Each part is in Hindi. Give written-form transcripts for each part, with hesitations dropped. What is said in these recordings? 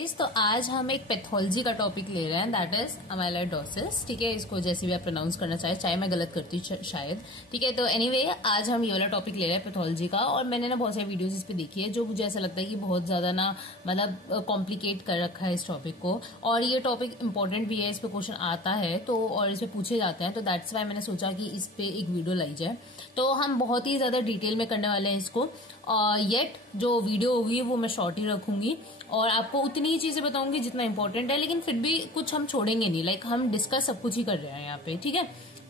तो आज हम एक पैथोलॉजी का टॉपिक ले रहे हैं, दैट इज अमाइलॉइडोसिस। ठीक है, इसको जैसे भी आप प्रोनाउंस करना चाहे मैं गलत करती शायद। ठीक है, तो एनीवे आज हम ये वाला टॉपिक ले रहे हैं पैथोलॉजी का। और मैंने ना बहुत सारी वीडियोस इस पे देखी है जो मुझे ऐसा लगता है कि बहुत ज्यादा ना मतलब कॉम्प्लिकेट कर रखा है इस टॉपिक को। और ये टॉपिक इंपॉर्टेंट भी है, इस पे क्वेश्चन आता है तो और इस पे पूछे जाते हैं, तो दैट्स वाई मैंने सोचा कि इस पे एक वीडियो लाई जाए। तो हम बहुत ही ज्यादा डिटेल में करने वाले हैं इसको। येट जो वीडियो होगी वो मैं शॉर्ट ही रखूंगी और आपको उतनी ही चीजें बताऊंगी जितना इंपॉर्टेंट है, लेकिन फिर भी कुछ हम छोड़ेंगे नहीं। लाइक हम डिस्कस सब कुछ ही कर रहे हैं यहाँ पे। ठीक है,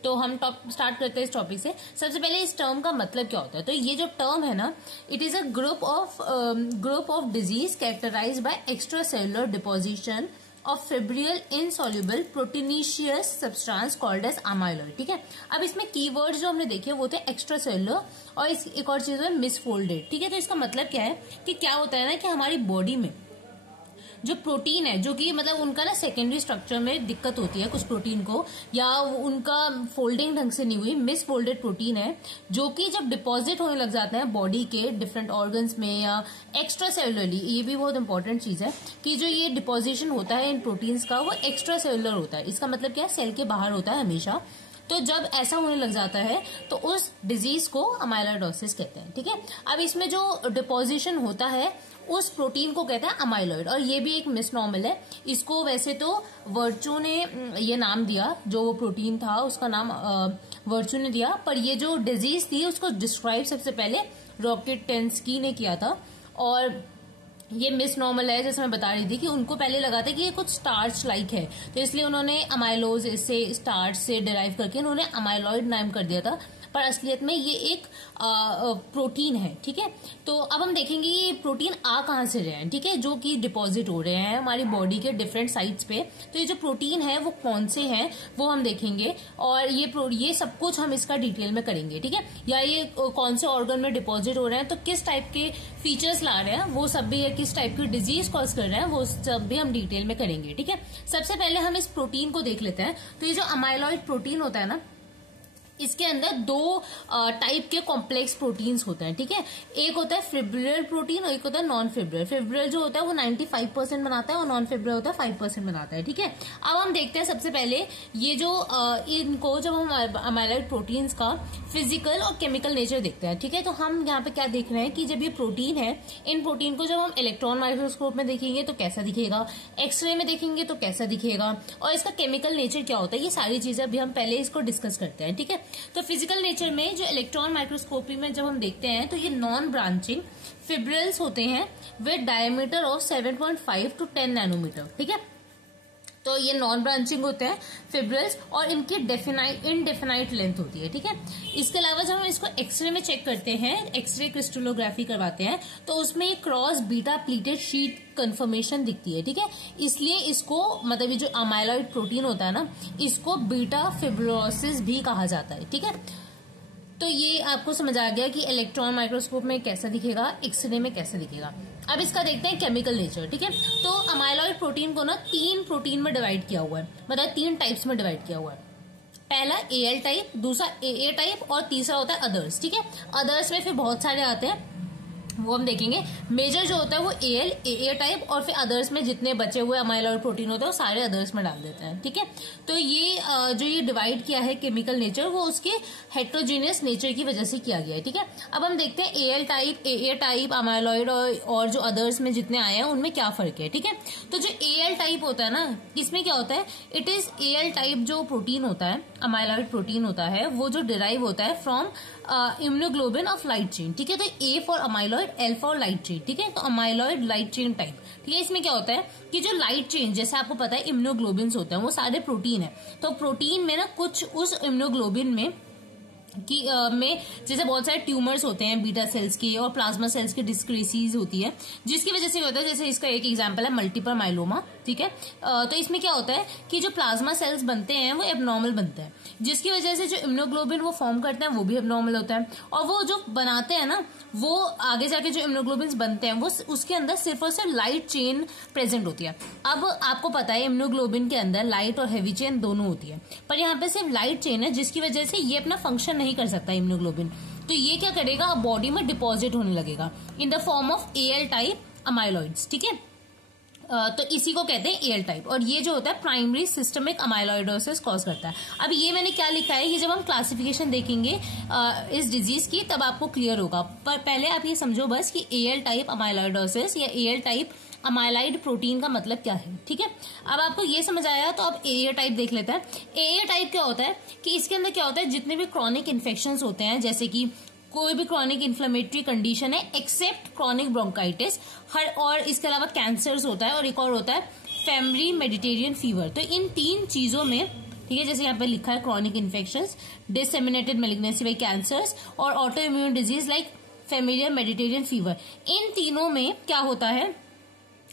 तो हम स्टार्ट करते हैं इस टॉपिक से। सबसे पहले इस टर्म का मतलब क्या होता है। तो ये जो टर्म है ना, it is a group of disease characterized by extra cellular deposition of fibrillar insoluble proteinaceous substance called as amyloid. ठीक है, अब इसमें कीवर्ड जो हमने देखे वो थे एक्स्ट्रा सेलुलर और एक और चीज है मिसफोल्डेड। ठीक है, तो इसका मतलब क्या है कि क्या होता है ना कि हमारी बॉडी में जो प्रोटीन है, जो कि मतलब उनका ना सेकेंडरी स्ट्रक्चर में दिक्कत होती है कुछ प्रोटीन को, या उनका फोल्डिंग ढंग से नहीं हुई, मिस फोल्डेड प्रोटीन है, जो कि जब डिपॉजिट होने लग जाते हैं बॉडी के डिफरेंट ऑर्गन्स में या एक्स्ट्रा सेलुलरली। ये भी बहुत इंपॉर्टेंट चीज है कि जो ये डिपोजिशन होता है इन प्रोटीन्स का वो एक्स्ट्रा सेलुलर होता है। इसका मतलब क्या है, सेल के बाहर होता है हमेशा। तो जब ऐसा होने लग जाता है तो उस डिजीज को अमाइलॉइडोसिस कहते हैं। ठीक है, अब इसमें जो डिपोजिशन होता है उस प्रोटीन को कहते हैं अमाइलॉइड। और ये भी एक मिसनॉर्मल है। इसको वैसे तो वर्चू ने ये नाम दिया, जो वो प्रोटीन था उसका नाम वर्चू ने दिया, पर ये जो डिजीज थी उसको डिस्क्राइब सबसे पहले रॉकेटेंस्की ने किया था। और ये मिसनॉर्मल है, जैसे मैं बता रही थी कि उनको पहले लगा था कि ये कुछ स्टार्च लाइक है, तो इसलिए उन्होंने अमाइलोज से स्टार्च से डिराइव करके उन्होंने अमाइलॉइड नाम कर दिया था, पर असलियत में ये एक प्रोटीन है। ठीक है, तो अब हम देखेंगे ये प्रोटीन आ कहां से रहे हैं। ठीक है, जो कि डिपॉजिट हो रहे हैं हमारी बॉडी के डिफरेंट साइट्स पे। तो ये जो प्रोटीन है वो कौन से हैं वो हम देखेंगे, और ये सब कुछ हम इसका डिटेल में करेंगे। ठीक है, या ये कौन से ऑर्गन में डिपॉजिट हो रहे हैं, तो किस टाइप के फीचर्स ला रहे हैं वो सब भी, या किस टाइप की डिजीज कॉज कर रहे हैं वो सब भी हम डिटेल में करेंगे। ठीक है, सबसे पहले हम इस प्रोटीन को देख लेते हैं। तो ये जो अमाइलॉइड प्रोटीन होता है ना, इसके अंदर दो टाइप के कॉम्प्लेक्स प्रोटीन्स होते हैं। ठीक है, एक होता है फिब्रियल प्रोटीन और एक होता है नॉन फिब्रियल। फिब्रियल जो होता है वो 95% बनाता है और नॉन फिब्रियल होता है 5% बनाता है। ठीक है, अब हम देखते हैं सबसे पहले ये जो इनको जब हम अमाइलॉइड प्रोटीन्स का फिजिकल और केमिकल नेचर देखते हैं। ठीक है, तो हम यहाँ पे क्या देख रहे हैं कि जब ये प्रोटीन है, इन प्रोटीन को जब हम इलेक्ट्रॉन माइक्रोस्कोप में देखेंगे तो कैसा दिखेगा, एक्सरे में देखेंगे तो कैसा दिखेगा, और इसका केमिकल नेचर क्या होता है, ये सारी चीजें अभी हम पहले इसको डिस्कस करते हैं। ठीक है, तो फिजिकल नेचर में जो इलेक्ट्रॉन माइक्रोस्कोपी में जब हम देखते हैं तो ये नॉन ब्रांचिंग फिब्रिल्स होते हैं with diameter of 7.5 to 10 nanometre. ठीक है, तो ये नॉन ब्रांचिंग होते हैं फिब्रिल्स और इनकी इनडेफिनाइट लेंथ होती है। ठीक है, इसके अलावा जब हम इसको एक्सरे में चेक करते हैं, एक्सरे क्रिस्टलोग्राफी करवाते हैं, तो उसमें एक cross beta pleated sheet confirmation दिखती है। ठीक है, इसलिए इसको मतलब ये जो अमाइलॉइड प्रोटीन होता है ना, इसको बीटा फिब्रोसिस भी कहा जाता है। ठीक है, तो ये आपको समझ आ गया कि इलेक्ट्रॉन माइक्रोस्कोप में कैसा दिखेगा, एक्सरे में कैसा दिखेगा। अब इसका देखते हैं केमिकल नेचर। ठीक है, तो अमाइलॉइड प्रोटीन को ना 3 प्रोटीन में डिवाइड किया हुआ है, मतलब 3 टाइप्स में डिवाइड किया हुआ है। पहला एल टाइप, दूसरा ए टाइप और तीसरा होता है अदर्स। ठीक है, अदर्स में फिर बहुत सारे आते हैं, वो हम देखेंगे। मेजर जो होता है वो ए टाइप, और फिर अदर्स में जितने बचे हुए अमाइलॉइड प्रोटीन होते हैं वो सारे अदर्स में डाल देते हैं। ठीक है, तो ये जो ये डिवाइड किया है केमिकल नेचर, वो उसके हेट्रोजीनियस नेचर की वजह से किया गया है। ठीक है, अब हम देखते हैं एल टाइप, ए टाइप, अमाइलॉइड और जो अदर्स में जितने आए हैं उनमें क्या फर्क है। ठीक है, तो जो एल टाइप होता है ना, इसमें क्या होता है, इट इज एल टाइप जो प्रोटीन होता है, अमाइलॉइड प्रोटीन होता है, वो जो डिराइव होता है from immunoglobulin of light chain. ठीक है, तो A for amyloid, L for light chain. ठीक है, तो अमाइलॉइड लाइट चेन टाइप। ठीक है, इसमें क्या होता है कि जो लाइट चेन, जैसे आपको पता है इम्यूनोग्लोबिन होते हैं, वो सारे प्रोटीन है। तो प्रोटीन में ना कुछ उस इम्यूनोग्लोबिन में में जैसे बहुत सारे ट्यूमर्स होते हैं बीटा सेल्स के और प्लाज्मा सेल्स की डिस्क्रीसीज होती है, जिसकी वजह से होता है, जैसे इसका एक एग्जांपल है मल्टीपल माइलोमा। ठीक है, तो इसमें क्या होता है कि जो प्लाज्मा सेल्स बनते हैं वो एबनॉर्मल बनते हैं, जिसकी वजह से जो इम्यूनोग्लोबिन वो फॉर्म करते हैं वो भी एबनॉर्मल होता है, और वो जो बनाते हैं ना, वो आगे जाके जो इम्यूनोग्लोबिन बनते हैं वो उसके अंदर सिर्फ और सिर्फ लाइट चेन प्रेजेंट होती है। अब आपको पता है इम्यूनोग्लोबिन के अंदर लाइट और हेवी चेन दोनों होती है, पर यहाँ पे सिर्फ लाइट चेन है, जिसकी वजह से ये अपना फंक्शन नहीं कर सकता इम्यूनोग्लोबिन। तो ये क्या करेगा, बॉडी में डिपॉजिट होने लगेगा in the form of L type amyloids. ठीक है, तो इसी को कहते हैं एएल टाइप, और ये जो होता है प्राइमरी सिस्टमिक अमाइलॉइडोसिस कॉज करता है। अब ये मैंने क्या लिखा है, ये जब हम क्लासिफिकेशन देखेंगे इस डिजीज की तब आपको क्लियर होगा, पर पहले आप ये समझो बस कि एएल टाइप अमाइलॉइडोसिस या एएल टाइप अमाइलाइड प्रोटीन का मतलब क्या है। ठीक है, अब आपको ये समझ आया तो अब एए टाइप देख लेते हैं। एए टाइप क्या होता है कि इसके अंदर क्या होता है, जितने भी क्रॉनिक इन्फेक्शंस होते हैं, जैसे कि कोई भी क्रॉनिक इन्फ्लेमेटरी कंडीशन है एक्सेप्ट क्रॉनिक ब्रोंकाइटिस, हर और इसके अलावा कैंसर्स होता है, और एक और होता है फेमरी मेडिटेरियन फीवर। तो इन 3 चीजों में, ठीक है, जैसे यहाँ पे लिखा है chronic infections, disseminated malignancy by cancers और auto immune disease like familial Mediterranean fever, इन तीनों में क्या होता है,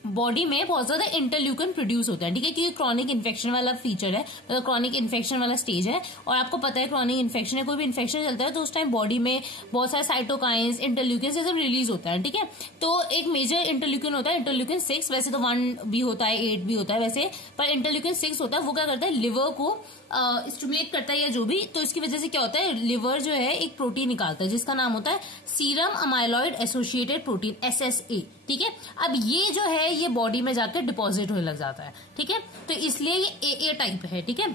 बॉडी में बहुत ज्यादा इंटरल्यूकिन प्रोड्यूस होता है। ठीक है, क्योंकि क्रॉनिक इन्फेक्शन वाला फीचर है, मतलब क्रॉनिक इन्फेक्शन वाला स्टेज है, और आपको पता है क्रॉनिक इन्फेक्शन है, कोई भी इन्फेक्शन चलता है तो उस टाइम बॉडी में बहुत सारे साइटोकाइंस, इंटरल्यूकिन से सब रिलीज होता है। ठीक है, तो एक मेजर इंटरल्यूकिन होता है इंटरल्यूकिन 6, वैसे तो 1 भी होता है, 8 भी होता है वैसे, पर इंटरल्यूकिन 6 होता है। वो क्या करता है, लिवर को स्टिमुलेट करता है या जो भी, तो इसकी वजह से क्या होता है, लिवर जो है एक प्रोटीन निकालता है जिसका नाम होता है serum amyloid associated protein, SSA। ठीक है, अब ये जो है ये बॉडी में जाकर डिपॉजिट होने लग जाता है। ठीक है, तो इसलिए ये AA टाइप है। ठीक है,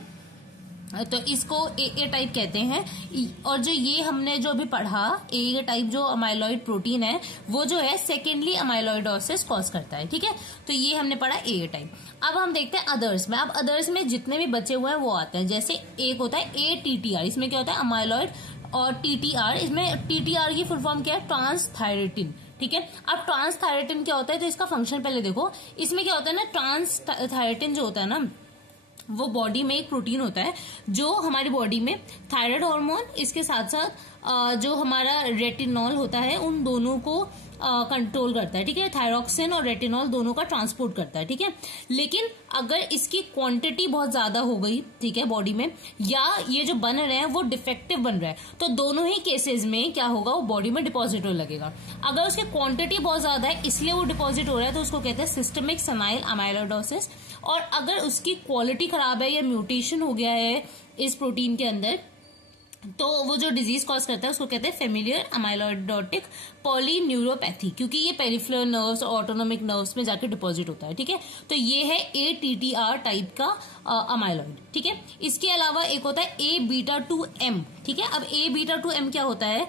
तो इसको AA टाइप कहते हैं। और जो ये हमने जो अभी पढ़ा, AA टाइप जो अमाइलॉइड प्रोटीन है वो जो है सेकेंडली अमाइलॉइडोसिस कॉज करता है। ठीक है, तो ये हमने पढ़ा AA टाइप। अब हम देखते हैं अदर्स में। अब अदर्स में जितने भी बचे हुए हैं वो आते हैं, जैसे एक होता है ATTR, इसमें क्या होता है अमाइलॉइड, और TTR, इसमें TTR की फुल फॉर्म क्या है, ट्रांसथायरेटिन। ठीक है, अब ट्रांसथायरेटिन क्या होता है, तो इसका फंक्शन पहले देखो। इसमें क्या होता है ना, ट्रांसथायरेटिन जो होता है ना, वो बॉडी में एक प्रोटीन होता है जो हमारी बॉडी में थायराइड हार्मोन, इसके साथ साथ जो हमारा रेटिनॉल होता है, उन दोनों को कंट्रोल करता है। ठीक है, थायरॉक्सिन और रेटिनॉल दोनों का ट्रांसपोर्ट करता है। ठीक है, लेकिन अगर इसकी क्वांटिटी बहुत ज्यादा हो गई, ठीक है, बॉडी में, या ये जो बन रहे हैं वो डिफेक्टिव बन रहा है, तो दोनों ही केसेस में क्या होगा, वो बॉडी में डिपॉजिट होने लगेगा। अगर उसकी क्वांटिटी बहुत ज्यादा है इसलिए वो डिपॉजिट हो रहा है तो उसको कहते हैं सिस्टमिक सेनाइल अमाइलॉइडोसिस। और अगर उसकी क्वालिटी खराब है या म्यूटेशन हो गया है इस प्रोटीन के अंदर, तो वो जो डिजीज कॉज करता है उसको कहते हैं फेमिलियर अमाइलॉइडोटिक पॉलीन्यूरोपैथी, क्योंकि ये पेरिफेरल नर्व्स और ऑटोनोमिक नर्व्स में जाकर डिपॉजिट होता है। ठीक है, तो ये है ATTR टाइप का अमाइलॉइड। ठीक है, इसके अलावा एक होता है A-beta-2M। ठीक है, अब A-beta-2M क्या होता है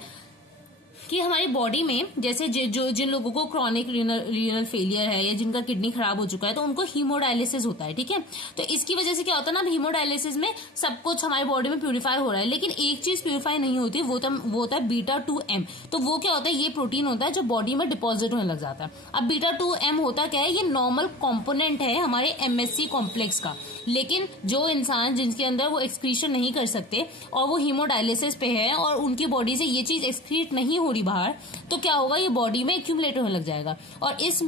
कि हमारी बॉडी में जैसे जिन लोगों को क्रॉनिक रीनल फेलियर है या जिनका किडनी खराब हो चुका है तो उनको हीमोडायलिसिस होता है। ठीक है, तो इसकी वजह से क्या होता है ना, हीमोडायलिसिस में सब कुछ हमारी बॉडी में प्यूरिफाई हो रहा है, लेकिन एक चीज प्यूरिफाई नहीं होती, वो होता है बीटा-2M। तो वो क्या होता है, ये प्रोटीन होता है जो बॉडी में डिपॉजिट होने लग जाता है। अब बीटा-2M होता क्या है, ये नॉर्मल कॉम्पोनेंट है हमारे MSC कॉम्प्लेक्स का, लेकिन जो इंसान जिनके अंदर वो एक्सक्रीशन नहीं कर सकते और वो हीमोडायलिसिस पे है और उनकी बॉडी से ये चीज एक्सक्रीट नहीं हो रही बाहर, तो क्या होगा, ये बॉडी में एक्यूमुलेट होने लग जाएगा, और इस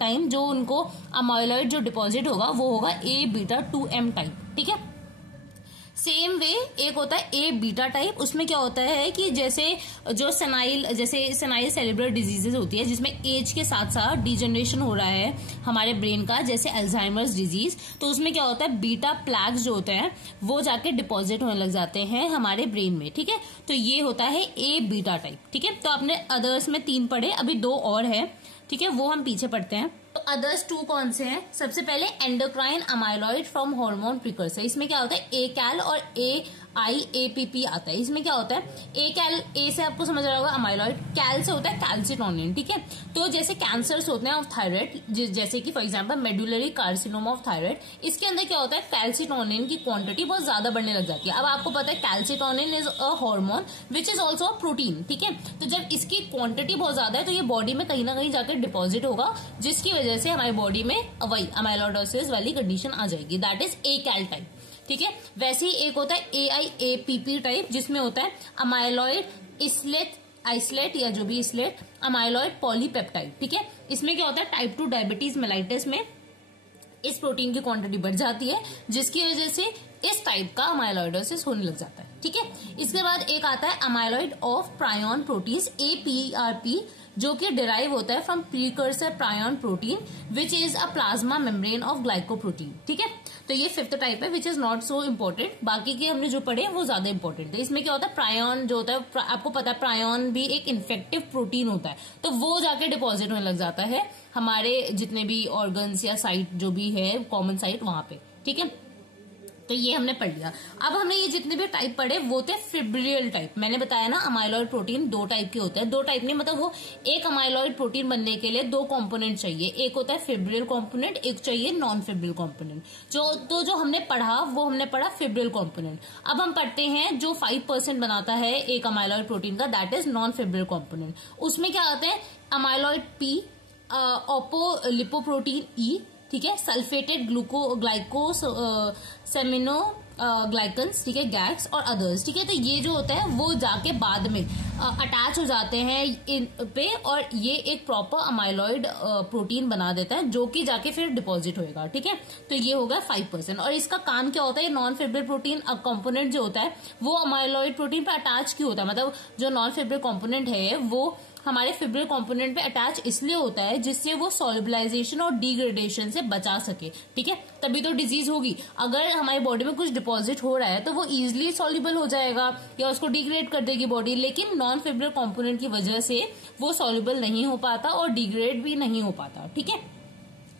टाइम जो उनको अमाइलॉइड जो डिपॉजिट होगा वो होगा A-beta-2M टाइप। ठीक है, सेम वे एक होता है A-beta टाइप, उसमें क्या होता है कि जैसे सेनाइल सेरेब्रल डिजीजेज होती है जिसमें एज के साथ साथ डिजेनरेशन हो रहा है हमारे ब्रेन का, जैसे अल्जाइमर्स डिजीज, तो उसमें क्या होता है बीटा प्लैक्स जो होते हैं वो जाके डिपॉजिट होने लग जाते हैं हमारे ब्रेन में। ठीक है, तो ये होता है A-beta टाइप। ठीक है, तो आपने अदर्स में 3 पढ़े, अभी 2 और है। ठीक है, वो हम पीछे पढ़ते हैं। तो अदर्स 2 कौन से हैं, सबसे पहले endocrine amyloid from hormone precursor, इसमें क्या होता है ACAL और AIAPP आता है। इसमें क्या होता है, A से आपको समझ रहा होगा अमाइलॉइड, कैल से होता है कैल्सिटोनिन। ठीक है, तो जैसे कैंसर्स होते हैं ऑफ थायराइड, जैसे कि for example medullary carcinoma of thyroid, इसके अंदर क्या होता है, कैल्सिटोनिन की क्वांटिटी बहुत ज्यादा बढ़ने लग जाती है। अब आपको पता है calcitonin is a hormone which is also a protein. ठीक है, तो जब इसकी क्वांटिटी बहुत ज्यादा है तो ये बॉडी में कहीं ना कहीं जाकर डिपॉजिट होगा, जिसकी वजह से हमारी बॉडी में वही अमाइलॉइडोसिस वाली कंडीशन आ जाएगी, दैट इज ACAL टाइप। ठीक है, वैसे ही एक होता है AIAPP टाइप, जिसमें होता है अमाइलॉइड आइसलेट या जो भी इसलेट अमाइलॉइड पॉलीपेप्टाइड। ठीक है, इसमें क्या होता है, टाइप 2 डायबिटीज मेलाइटिस में इस प्रोटीन की क्वांटिटी बढ़ जाती है, जिसकी वजह से इस टाइप का अमाइलॉइडोसिस होने लग जाता है। ठीक है, इसके बाद एक आता है amyloid of prion proteins APRP, जो कि डिराइव होता है from precursor prion protein which is a plasma membrane of glycoprotein. ठीक है, तो तो ये 5th टाइप है which is not so important. बाकी के हमने जो पढ़े वो ज्यादा इंपॉर्टेंट है। इसमें क्या होता है, प्रायोन जो होता है, आपको पता है प्रायोन भी एक इन्फेक्टिव प्रोटीन होता है, तो वो जाके डिपॉजिट होने लग जाता है हमारे जितने भी ऑर्गन्स या साइट जो भी है कॉमन साइट वहां पे। ठीक है, तो ये हमने पढ़ लिया। अब हमने ये जितने भी टाइप पढ़े वो थे फिब्रियल टाइप। मैंने बताया ना अमाइलॉइड प्रोटीन 2 टाइप के होते हैं। 2 टाइप नहीं, मतलब वो एक अमाइलॉइड प्रोटीन बनने के लिए 2 कंपोनेंट चाहिए। एक होता है फिब्रियल कंपोनेंट, एक चाहिए नॉन फिब्रियल कंपोनेंट। जो हमने पढ़ा वो हमने पढ़ा फिब्रियल कंपोनेंट। अब हम पढ़ते हैं जो 5% बनाता है एक अमाइलॉइड प्रोटीन का, दैट इज नॉन फिब्रियल कंपोनेंट। उसमें क्या आते हैं, अमाइलॉइड पी, ओपोलिपोप्रोटीन ई, ठीक है, सल्फेटेड ग्लाइकोस सेमिनो ग्लाइकन्स, ठीक है, गैक्स और अदर्स। ठीक है, तो ये जो होता है वो जाके बाद में अटैच हो जाते हैं इन पे और ये एक प्रॉपर अमाइलॉइड प्रोटीन बना देता है जो कि जाके फिर डिपॉजिट होएगा। ठीक है, तो ये होगा 5%। और इसका काम क्या होता है, नॉन फिब्रिल प्रोटीन कंपोनेंट जो होता है वो अमाइलॉइड प्रोटीन पे अटैच क्यों होता है, मतलब जो नॉन फिब्रिल कंपोनेंट है वो हमारे फिब्रिल कंपोनेंट पे अटैच इसलिए होता है जिससे वो सॉल्युबलाइजेशन और डिग्रेडेशन से बचा सके। ठीक है, तभी तो डिजीज होगी। अगर हमारी बॉडी में कुछ डिपॉजिट हो रहा है तो वो इजिली सॉल्युबल हो जाएगा या उसको डिग्रेड कर देगी बॉडी, लेकिन नॉन फिब्रिल कंपोनेंट की वजह से वो सॉल्युबल नहीं हो पाता और डिग्रेड भी नहीं हो पाता। ठीक है,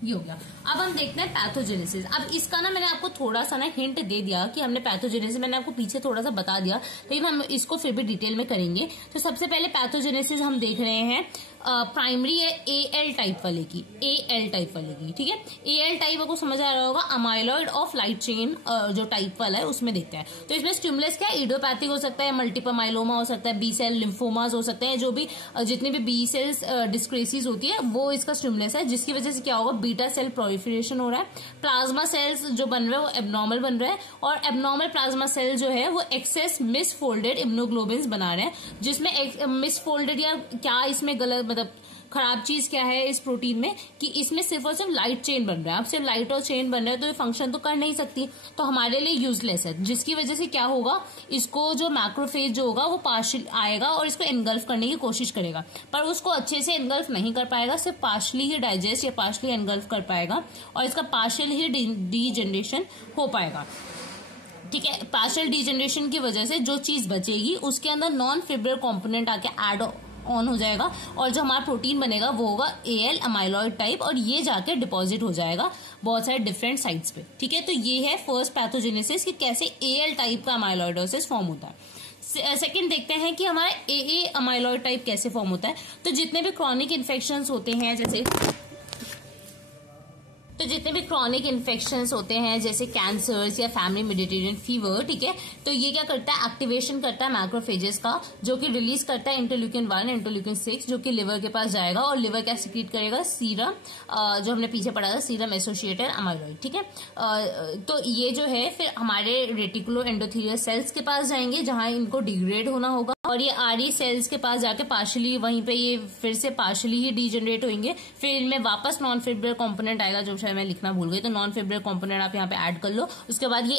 ये हो गया। अब हम देखते हैं पैथोजेनेसिस। अब इसका ना मैंने आपको थोड़ा सा ना हिंट दे दिया कि हमने पैथोजेनेसिस, मैंने आपको पीछे थोड़ा सा बता दिया, लेकिन हम इसको फिर भी डिटेल में करेंगे। तो सबसे पहले पैथोजेनेसिस हम देख रहे हैं प्राइमरी है एएल टाइप वाले की, एएल टाइप वाले की। ठीक है, एएल टाइप आपको समझ आ रहा होगा, अमाइलॉइड ऑफ लाइट चेन जो टाइप वाला है उसमें देखते हैं। तो इसमें स्टिमुलस क्या है, इडियोपैथिक हो सकता है, मल्टीपल माइलोमा हो सकता है, बी सेल लिम्फोमास हो सकते हैं, जो भी जितनी भी बी सेल्स डिस्क्रेसिस होती है वो इसका स्टिमुलस है, जिसकी वजह से क्या होगा, बीटा सेल प्रोलिफरेशन हो रहा है, प्लाज्मा सेल्स जो बन रहे हैं वो एबनॉर्मल बन रहा है, और एबनॉर्मल प्लाज्मा सेल जो है वो एक्सेस मिसफोल्डेड इम्यूनोग्लोबिन्स बना रहे हैं, जिसमें मिसफोल्डेड या क्या इसमें गलत, मतलब खराब चीज क्या है इस प्रोटीन में कि इसमें सिर्फ और सिर्फ लाइट चेन बन रहा है। अब सिर्फ लाइट और चेन बन रहा है तो ये फंक्शन तो कर नहीं सकती, तो हमारे लिए यूजलेस है, जिसकी वजह से क्या होगा, इसको जो मैक्रोफेज जो होगा वो पार्शियल आएगा और इसको एनगल्फ करने की कोशिश करेगा, पर उसको अच्छे से एनगल्फ नहीं कर पाएगा, सिर्फ पार्शली ही डाइजेस्ट या पार्शली एनगल्फ कर पाएगा और इसका पार्शियल ही डीजनरेशन हो पाएगा। ठीक है, पार्शियल डीजनरेशन की वजह से जो चीज बचेगी उसके अंदर नॉन फिब्रिल कंपोनेंट आके ऐड ऑन हो जाएगा और जो हमारा प्रोटीन बनेगा वो होगा एएल अमाइलॉइड टाइप, और ये जाके डिपॉजिट हो जाएगा बहुत सारे डिफरेंट साइट्स पे। ठीक है, तो ये है फर्स्ट पैथोजेनेसिस कि कैसे एएल टाइप का अमाइलॉइडोसिस फॉर्म होता है। सेकंड देखते हैं कि हमारा एए अमाइलॉइड टाइप कैसे फॉर्म होता है। तो जितने भी क्रॉनिक इन्फेक्शंस होते हैं जितने भी क्रॉनिक इन्फेक्शंस होते हैं जैसे कैंसर्स या फैमिली मेडिटेरियन फीवर, ठीक है, तो ये क्या करता है, एक्टिवेशन करता है मैक्रोफेजेस का, जो कि रिलीज करता है इंटरल्यूकिन 1 इंटरल्यूकिन 6, जो कि लिवर के पास जाएगा और लिवर क्या सिक्रीट करेगा, सीरम, जो हमने पीछे पढ़ा था सीरम एसोसिएटेड अमाइलॉइड। ठीक है, तो ये जो है फिर हमारे रेटिकुलो एंडोथेलियल सेल्स के पास जाएंगे जहां इनको डिग्रेड होना होगा, और ये आरई सेल्स के पास जाके पार्शली वहीं पे ये फिर से पार्शली ही डीजनरेट होंगे, फिर इनमें वापस नॉन फिब्रिल कंपोनेंट आएगा, जो शायद मैं लिखना भूल गई, तो नॉन फिब्रिल कंपोनेंट आप यहाँ पे ऐड कर लो, उसके बाद ये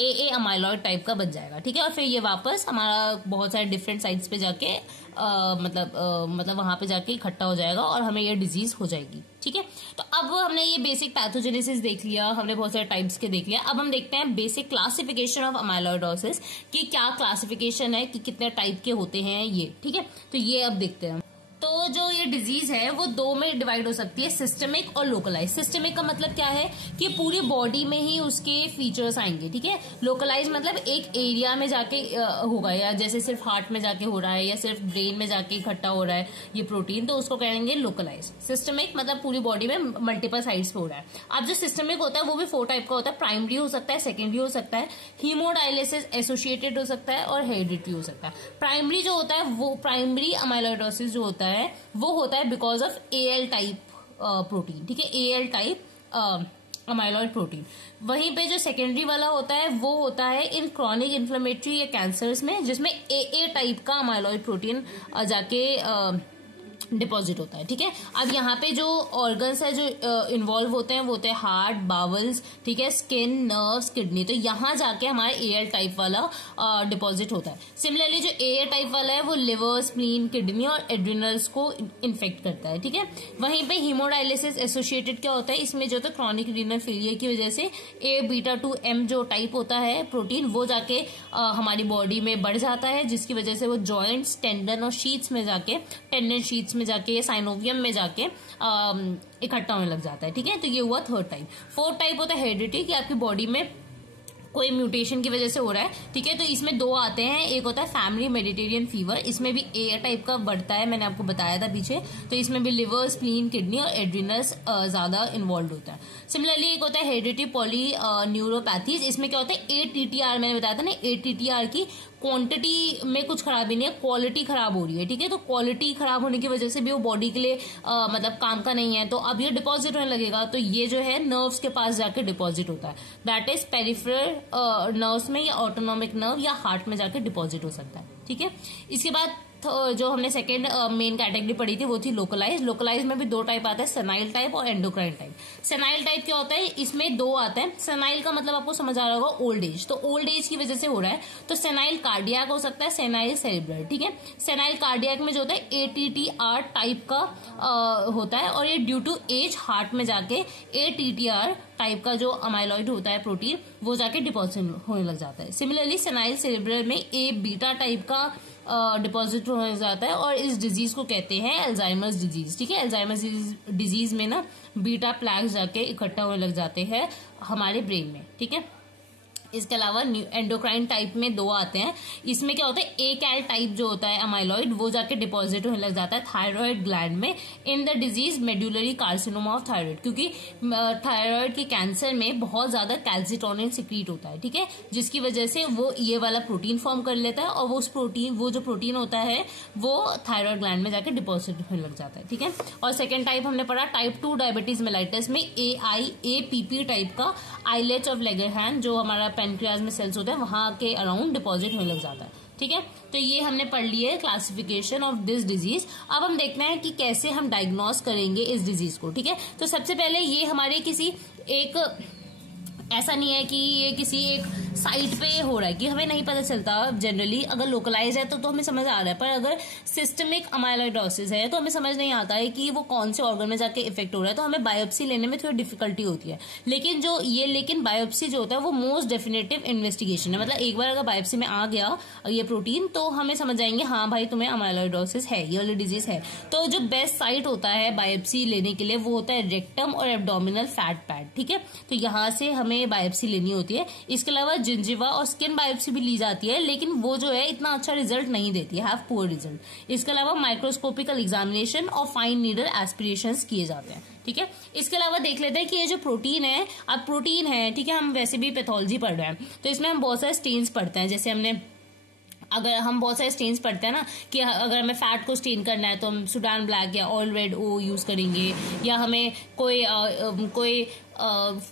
ए अमाइलॉइड टाइप का बन जाएगा। ठीक है, और फिर ये वापस हमारा बहुत सारे डिफरेंट साइट्स पे जाके मतलब वहां पे जाके इकट्ठा हो जाएगा और हमें ये डिजीज हो जाएगी। ठीक है, तो अब हमने ये बेसिक पैथोजेनेसिस देख लिया, हमने बहुत सारे टाइप्स के देख लिया। अब हम देखते हैं बेसिक क्लासिफिकेशन ऑफ अमाइलॉइडोसिस कि क्या क्लासिफिकेशन है कि कितने टाइप के होते हैं ये। ठीक है, तो ये अब देखते हैं। तो जो ये डिजीज है वो 2 में डिवाइड हो सकती है, सिस्टमिक और लोकलाइज। सिस्टमिक का मतलब क्या है कि पूरी बॉडी में ही उसके फीचर्स आएंगे। ठीक है, लोकलाइज मतलब एक एरिया में जाके होगा, या जैसे सिर्फ हार्ट में जाके हो रहा है या सिर्फ ब्रेन में जाके इकट्ठा हो रहा है ये प्रोटीन, तो उसको कहेंगे लोकलाइज। सिस्टमिक मतलब पूरी बॉडी में मल्टीपल साइड्स पे हो रहा है। अब जो सिस्टमिक होता है वो भी 4 टाइप का होता है, प्राइमरी हो सकता है, सेकेंडरी हो सकता है, हीमोडायलिसिस एसोसिएटेड हो सकता है और हेरिडिटी हो सकता है। प्राइमरी जो होता है वो प्राइमरी अमाइलॉइडोसिस जो होता है वो होता है because of AL type protein. ठीक है, एएल टाइप अमाइलॉइड प्रोटीन। वहीं पे जो सेकेंडरी वाला होता है वो होता है इन क्रॉनिक इन्फ्लेमेटरी या कैंसर्स में, जिसमें एए टाइप का अमाइलॉइड प्रोटीन जाके डिपॉजिट होता है। ठीक है, अब यहाँ पे जो ऑर्गन्स है जो इन्वॉल्व होते हैं वो होते हैं हार्ट, बावल्स, ठीक है, स्किन, नर्व्स, किडनी। तो यहाँ जाके हमारा एयर टाइप वाला डिपॉजिट होता है। सिमिलरली जो एयर टाइप वाला है वो लिवर, स्प्लीन, किडनी और एड्रिनल्स को इन्फेक्ट करता है। ठीक है, वहीं पे हीमोडायलिसिस एसोसिएटेड क्या होता है, इसमें जो होता है क्रॉनिक रीनल फेलियर की वजह से A-beta-2-M जो टाइप होता है प्रोटीन वो जाके हमारी बॉडी में बढ़ जाता है, जिसकी वजह से वो जॉइंट्स, टेंडन और शीट्स में जाके, टेंडन शीट्स में जाके, साइनोवियम में जाके इकट्ठा होने लग जाता है। ठीक है, तो ये हुआ थर्ड टाइप। फोर्थ टाइप होता है हेरिडिटी, कि आपकी बॉडी में कोई म्यूटेशन की वजह से हो रहा है। ठीक है, तो इसमें दो आते हैं, एक होता है फैमिली मेडिटेरियन फीवर, इसमें भी एयर टाइप का बढ़ता है, मैंने आपको बताया था पीछे। तो इसमें भी लिवर, स्प्लीन, किडनी और एड्रिनल्स ज्यादा इन्वॉल्व होता है। सिमिलरली एक होता है हेरिडिटी पॉली न्यूरोपैथीज, इसमें क्या होता है ATTR, मैंने बताया था ना, ATTR की क्वांटिटी में कुछ खराबी नहीं है, क्वालिटी खराब हो रही है। ठीक है, तो क्वालिटी खराब होने की वजह से भी वो बॉडी के लिए मतलब काम का नहीं है, तो अब ये डिपॉजिट होने लगेगा। तो ये जो है नर्व्स के पास जाके डिपॉजिट होता है, दैट इज पेरिफेरल नर्व्स में, या ऑटोनॉमिक नर्व या हार्ट में जाके डिपॉजिट हो सकता है। ठीक है, इसके बाद जो हमने सेकेंड मेन कैटेगरी पढ़ी थी वो थी लोकलाइज। लोकलाइज में भी दो टाइप आता है, सेनाइल टाइप और एंडोक्राइन टाइप। सेनाइल टाइप क्या होता है, इसमें दो आते हैं। सेनाइल का मतलब आपको समझ आ रहा होगा ओल्ड एज, तो ओल्ड एज की वजह से हो रहा है, तो सेनाइल कार्डियक हो सकता है, सेनाइल सेरेब्रल। ठीक है, सेनाइल कार्डियक में जो होता है ATTR टाइप का होता है, और ये ड्यू टू एज हार्ट में जाके ATTR टाइप का जो अमाइलॉइड होता है प्रोटीन वो जाके डिपॉजिट होने लग जाता है। सिमिलरली सेनाइल सेरेब्रल में A-beta टाइप का डिपॉजिट होने जाता है, और इस डिजीज को कहते हैं अल्जाइमर्स डिजीज। ठीक है, अल्जाइमर्स डिजीज में ना बीटा प्लैक्स जाके इकट्ठा होने लग जाते हैं हमारे ब्रेन में। ठीक है, इसके अलावा एंडोक्राइन टाइप में दो आते हैं, इसमें क्या होता है A-cal टाइप जो होता है अमाइलॉइड वो जाके डिपॉजिट होने लग जाता है थायराइड ग्लैंड में in the disease medullary carcinoma of thyroid, क्योंकि थायराइड के कैंसर में बहुत ज्यादा कैल्सिटोनिन सिक्रीट होता है। ठीक है, जिसकी वजह से वो ये वाला प्रोटीन फॉर्म कर लेता है, और वो जो प्रोटीन होता है वो थायराइड ग्लैंड में जाके डिपॉजिट होने लग जाता है। ठीक है, और सेकेंड टाइप हमने पढ़ा टाइप 2 डायबिटीज मेलाइटिस में AIAPP टाइप का आइलेट्स ऑफ लेगरहैन जो हमारा पेनक्रियाज में सेल्स होते हैं वहां के अराउंड डिपॉजिट होने लग जाता है। ठीक है, तो ये हमने पढ़ लिया है क्लासिफिकेशन ऑफ दिस डिजीज। अब हम देखना है कि कैसे हम डायग्नोस करेंगे इस डिजीज को। ठीक है, तो सबसे पहले ये हमारे किसी एक ऐसा नहीं है कि ये किसी एक साइट पे हो रहा है, कि हमें नहीं पता चलता जनरली। अगर लोकलाइज है तो हमें समझ आ रहा है, पर अगर सिस्टमिक अमाइलॉइडोसिस है तो हमें समझ नहीं आता है कि वो कौन से ऑर्गन में जाके इफेक्ट हो रहा है, तो हमें बायोप्सी लेने में थोड़ी डिफिकल्टी होती है। लेकिन बायोप्सी जो होता है वो मोस्ट डेफिनेटिव इन्वेस्टिगेशन है, मतलब एक बार अगर बायोप्सी में आ गया ये प्रोटीन तो हमें समझ आएंगे हाँ भाई तुम्हें अमाइलॉइडोसिस है, ये वाली डिजीज है। तो जो बेस्ट साइट होता है बायोप्सी लेने के लिए वो होता है रेक्टम और एब्डोमिनल फैट पैड। ठीक है, तो यहाँ से हमें बायोप्सी लेनी होती है। इसके अलावा जिंजिवा और स्किन बायोप्सी भी ली जाती है, लेकिन वो जो है इतना अच्छा रिजल्ट नहीं देती है, हैव पुअर रिजल्ट। इसके अलावा माइक्रोस्कोपिकल एग्जामिनेशन और फाइन नीडल एस्पिरेशंस किए जाते हैं। ठीक है, इसके अलावा देख लेते हैं कि ये जो प्रोटीन है, अब प्रोटीन है, ठीक है, हम वैसे भी पैथोलॉजी पढ़ रहे हैं तो इसमें हम बहुत सारे स्टेन्स पढ़ते हैं। जैसे अगर हम बहुत सारे स्टेन्स पढ़ते हैं ना, कि अगर हमें फैट को स्टेन करना है तो हम सुडान ब्लैक या ऑयल रेड ओ यूज करेंगे, या हमें कोई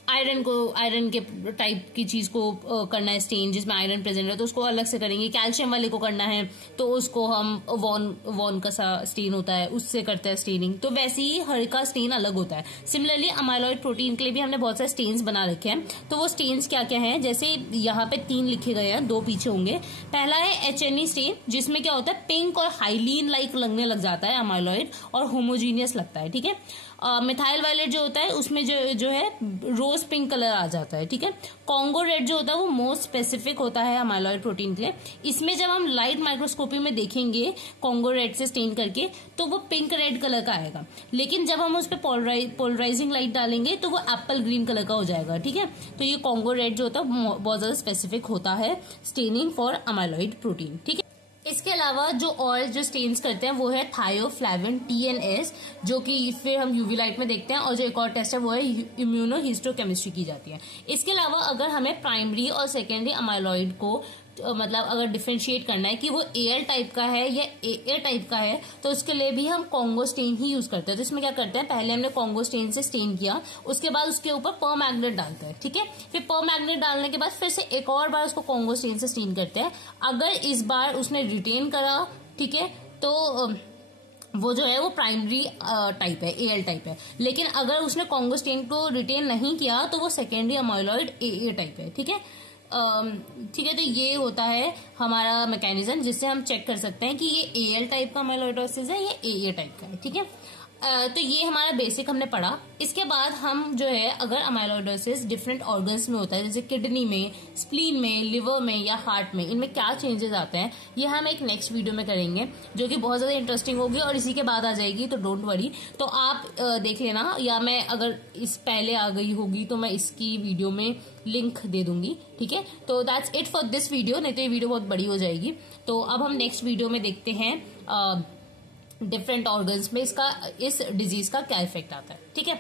आयरन के टाइप की चीज को करना है स्टेन जिसमें आयरन प्रेजेंट है तो उसको अलग से करेंगे। कैल्शियम वाले को करना है तो उसको हम वॉन का सा स्टेन होता है उससे करते हैं स्टेनिंग। तो वैसे ही हर का स्टेन अलग होता है। सिमिलरली अमाइलॉइड प्रोटीन के लिए भी हमने बहुत सारे स्टेन्स बना रखे हैं। तो वो स्टेन्स क्या क्या हैं, जैसे यहाँ पे 3 लिखे गए हैं, 2 पीछे होंगे। पहला है HNE स्टेन, जिसमें क्या होता है पिंक और हाइलीन लाइक लगने लग जाता है अमाइलॉइड और होमोजीनियस लगता है। ठीक है, मिथाइल वायलेट जो होता है उसमें जो है रोज पिंक कलर आ जाता है। ठीक है, कॉन्गो रेड जो होता है वो मोस्ट स्पेसिफिक होता है अमाइलॉइड प्रोटीन के लिए। इसमें जब हम लाइट माइक्रोस्कोपी में देखेंगे कॉन्गो रेड से स्टेन करके तो वो पिंक रेड कलर का आएगा, लेकिन जब हम उस पर पोलराइजिंग लाइट डालेंगे तो वो एप्पल ग्रीन कलर का हो जाएगा। ठीक है, तो ये कॉन्गो रेड जो होता है बहुत ज्यादा स्पेसिफिक होता है स्टेनिंग फॉर अमाइलॉइड प्रोटीन। ठीक है, इसके अलावा जो और जो स्टेन्स करते हैं वो है थायोफ्लैविन TNS, जो कि फिर हम यूवी लाइट में देखते हैं, और जो एक और टेस्ट है वो है इम्यूनोहिस्टोकेमिस्ट्री की जाती है। इसके अलावा अगर हमें प्राइमरी और सेकेंडरी अमाइलॉइड को मतलब अगर डिफरेंशिएट करना है कि वो AL टाइप का है या AA टाइप का है तो उसके लिए भी हम कॉन्गो स्टेन ही यूज करते हैं। तो इसमें क्या करते हैं, पहले हमने कॉन्गो स्टेन से स्टेन किया, उसके बाद उसके ऊपर परमैग्नेट डालते हैं। ठीक है, फिर परमैग्नेट डालने के बाद फिर से एक और बार उसको कॉन्गो स्टेन से स्टेन करते हैं। अगर इस बार उसने रिटेन करा, ठीक है, तो वो जो है वो प्राइमरी टाइप है, एएल टाइप है। लेकिन अगर उसने कॉन्गो स्टेन को रिटेन नहीं किया तो वो सेकेंडरी अमाइलॉइड एए टाइप है। ठीक है, ठीक है। तो ये होता है हमारा मैकेनिज्म जिससे हम चेक कर सकते हैं कि ये एएल टाइप का अमाइलॉइडोसिस है या एए टाइप का है। ठीक है, तो ये हमारा बेसिक हमने पढ़ा। इसके बाद हम जो है अगर अमाइलॉइडोसिस डिफरेंट ऑर्गन्स में होता है, जैसे किडनी में, स्प्लीन में, लिवर में या हार्ट में, इनमें क्या चेंजेस आते हैं, ये हम एक नेक्स्ट वीडियो में करेंगे जो कि बहुत ज्यादा इंटरेस्टिंग होगी और इसी के बाद आ जाएगी, तो डोंट वरी। तो आप देख लेना, या मैं अगर इस पहले आ गई होगी तो मैं इसकी वीडियो में लिंक दे दूंगी। ठीक है, तो that's it for this video, नहीं तो ये वीडियो बहुत बड़ी हो जाएगी। तो अब हम नेक्स्ट वीडियो में देखते हैं डिफरेंट ऑर्गन्स में इस डिजीज का क्या इफेक्ट आता है। ठीक है।